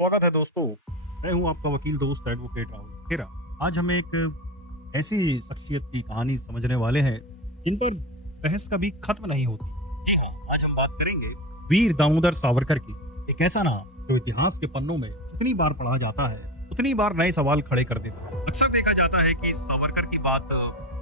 स्वागत है दोस्तों। मैं हूं आपका वकील दोस्त एडवोकेट राहुल खेरा। आज हम एक ऐसी शख्सियत की कहानी समझने वाले हैं जिन पर बहस कभी खत्म नहीं होती। जी हाँ, आज हम बात करेंगे वीर दामोदर सावरकर की। एक ऐसा नाम जो इतिहास के पन्नों में जितनी बार पढ़ा जाता है उतनी बार नए सवाल खड़े कर देता है। अक्सर देखा जाता है कि सावरकर की बात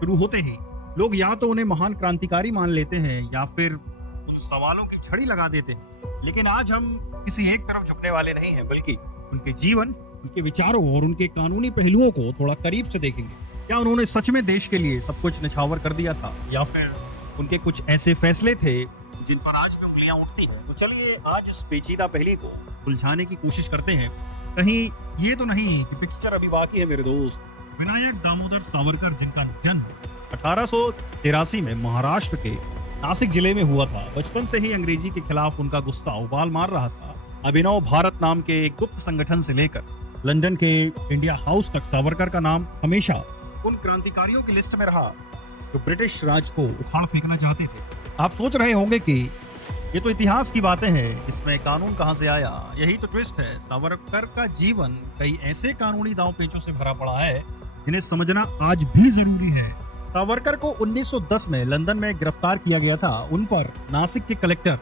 शुरू होते ही लोग या तो उन्हें महान क्रांतिकारी मान लेते हैं या फिर उन सवालों की छड़ी लगा देते हैं। लेकिन आज हम किसी एक तरफ झुकने वाले नहीं हैं, बल्कि उनके जीवन, उनके विचारों और उनके कानूनी पहलुओं को थोड़ा करीब से देखेंगे। क्या उन्होंने सच में देश के लिए सब कुछ निछावर कर दिया था, या फिर उनके कुछ ऐसे फैसले थे जिन पर आज भी उंगलियां उठती हैं? तो चलिए आज इस पेचीदा पहेली को उलझाने की कोशिश करते हैं। कहीं ये तो नहीं कि पिक्चर अभी बाकी है मेरे दोस्त। विनायक दामोदर सावरकर, जिनका जन्म 1883 में महाराष्ट्र के नासिक जिले में हुआ था। बचपन से ही अंग्रेजी के खिलाफ उनका गुस्सा उबाल मार रहा था। अभिनव भारत नाम के एक गुप्त संगठन से लेकर लंदन के इंडिया हाउस तक सावरकर का नाम हमेशा उन क्रांतिकारियों की लिस्ट में रहा जो ब्रिटिश राज को उखाड़ फेंकना चाहते थे। आप सोच रहे होंगे कि ये तो इतिहास की बातें हैं, इसमें कानून कहां से आया? यही तो ट्विस्ट है। सावरकर का जीवन कई ऐसे कानूनी दांव पेचों से भरा पड़ा है जिन्हें समझना आज भी जरूरी है। सावरकर को 1910 में लंदन में गिरफ्तार किया गया था। उन पर नासिक के कलेक्टर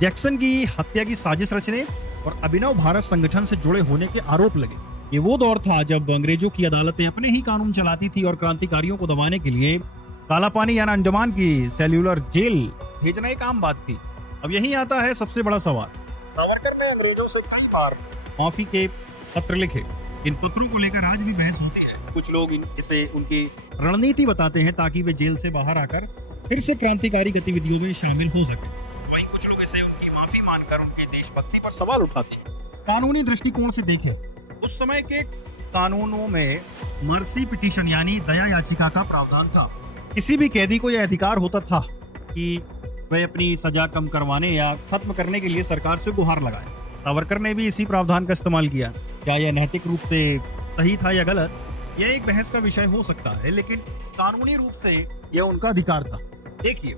जैक्सन की हत्या की साजिश रचने और अभिनव भारत संगठन से जुड़े होने के आरोप लगे। ये वो दौर था जब अंग्रेजों की अदालतें अपने ही कानून चलाती थी और क्रांतिकारियों को दबाने के लिए काला पानी यानी अंडमान की सेल्यूलर जेल भेजना एक आम बात थी। अब यही आता है सबसे बड़ा सवाल। सावरकर ने अंग्रेजों से कई बार माफी के पत्र लिखे। इन पत्रों को लेकर आज भी बहस होती है। कुछ लोग इसे उनकी रणनीति बताते हैं ताकि वे जेल से बाहर आकर फिर से क्रांतिकारी गतिविधियों में शामिल हो सके। वहीं कुछ लोग इसे उनकी माफी मानकर उनके देशभक्ति पर सवाल उठाते हैं। कानूनी दृष्टिकोण से देखें, उस समय के कानूनों में मर्सी पिटीशन यानी दया याचिका का प्रावधान था। किसी भी कैदी को यह अधिकार होता था कि वह अपनी सजा कम करवाने या खत्म करने के लिए सरकार से गुहार लगाए। सावरकर ने भी इसी प्रावधान का इस्तेमाल किया। क्या यह नैतिक रूप से सही था या गलत, यह एक बहस का विषय हो सकता है, लेकिन कानूनी रूप से यह उनका अधिकार था। देखिए,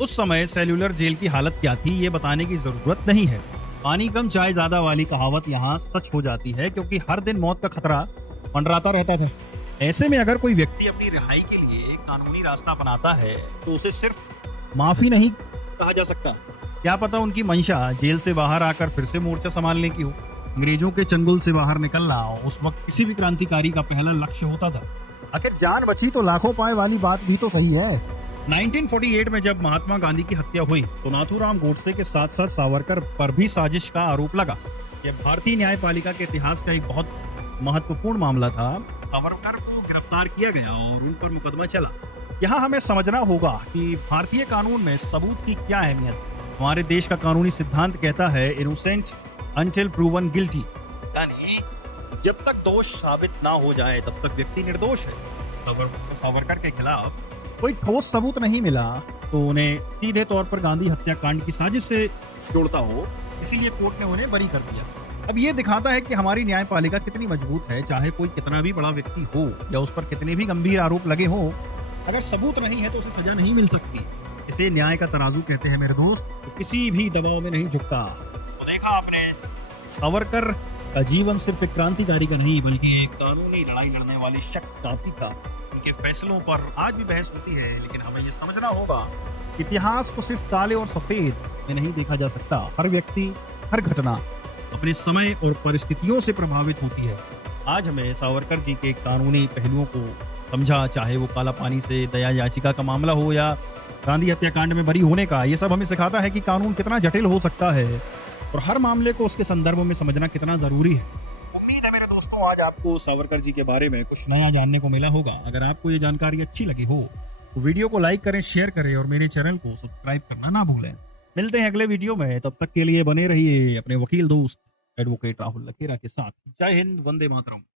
उस समय सेल्यूलर जेल की हालत क्या थी ये बताने की जरूरत नहीं है। पानी कम चाय ज्यादा वाली कहावत यहाँ सच हो जाती है, क्योंकि हर दिन मौत का खतरा मंडराता रहता था। ऐसे में अगर कोई व्यक्ति अपनी रिहाई के लिए कानूनी रास्ता अपनाता है तो उसे सिर्फ माफी नहीं कहा जा सकता। क्या पता उनकी मंशा जेल से बाहर आकर फिर से मोर्चा संभालने की हो। अंग्रेजों के चंगुल से बाहर निकलना उस वक्त किसी भी क्रांतिकारी का पहला लक्ष्य होता था। आखिर जान बची तो लाखों पाए वाली बात भी तो सही है। 1948 में जब महात्मा गांधी की हत्या हुई तो नाथूराम गोडसे के साथ साथ सावरकर पर भी साजिश का आरोप लगा। यह भारतीय न्यायपालिका के इतिहास का एक बहुत महत्वपूर्ण मामला था। सावरकर को गिरफ्तार किया गया और उन पर मुकदमा चला। यहाँ हमें समझना होगा कि भारतीय कानून में सबूत की क्या अहमियत है। हमारे देश का कानूनी सिद्धांत कहता है इनोसेंट अनटिल प्रूवन गिल्टी, यानी जब तक दोष साबित ना हो जाए तब तक व्यक्ति निर्दोष है। सावरकर के खिलाफ कोई ठोस सबूत नहीं मिला तो उन्हें सीधे तौर पर गांधी हत्याकांड की साजिश से जोड़ता हो, इसीलिए कोर्ट ने उन्हें बरी कर दिया। अब ये दिखाता है कि हमारी न्यायपालिका कितनी मजबूत है। चाहे कोई कितना भी बड़ा व्यक्ति हो या उस पर कितने भी गंभीर आरोप लगे हो, अगर सबूत नहीं है तो उसे सजा नहीं मिल सकती। इसे न्याय का तराजू कहते हैं मेरे दोस्त, तो किसी भी दबाव में नहीं झुकता। तो देखा आपने, सावरकर का जीवन सिर्फ एक क्रांतिकारी का नहीं बल्कि एक कानूनी लड़ाई लड़ने वाले शख्स का भी था। उनके फैसलों पर आज भी बहस होती है, लेकिन हमें यह समझना होगा इतिहास को सिर्फ काले और सफेद में नहीं देखा जा सकता। हर व्यक्ति, हर घटना अपने समय और परिस्थितियों से प्रभावित होती है। आज हमें सावरकर जी के कानूनी पहलुओं को समझा, चाहे वो काला पानी से दया याचिका का मामला हो या गांधी हत्याकांड में बरी होने का। ये सब हमें सिखाता है कि कानून कितना जटिल हो सकता है और हर मामले को उसके संदर्भ में समझना कितना जरूरी है। उम्मीद है मेरे दोस्तों आज आपको सावरकर जी के बारे में कुछ नया जानने को मिला होगा। अगर आपको ये जानकारी अच्छी लगी हो तो वीडियो को लाइक करें, शेयर करें और मेरे चैनल को सब्सक्राइब करना ना भूलें। मिलते हैं अगले वीडियो में, तब तक के लिए बने रहिए अपने वकील दोस्त एडवोकेट राहुल खेरा के साथ। जय हिंद, वंदे मातरम।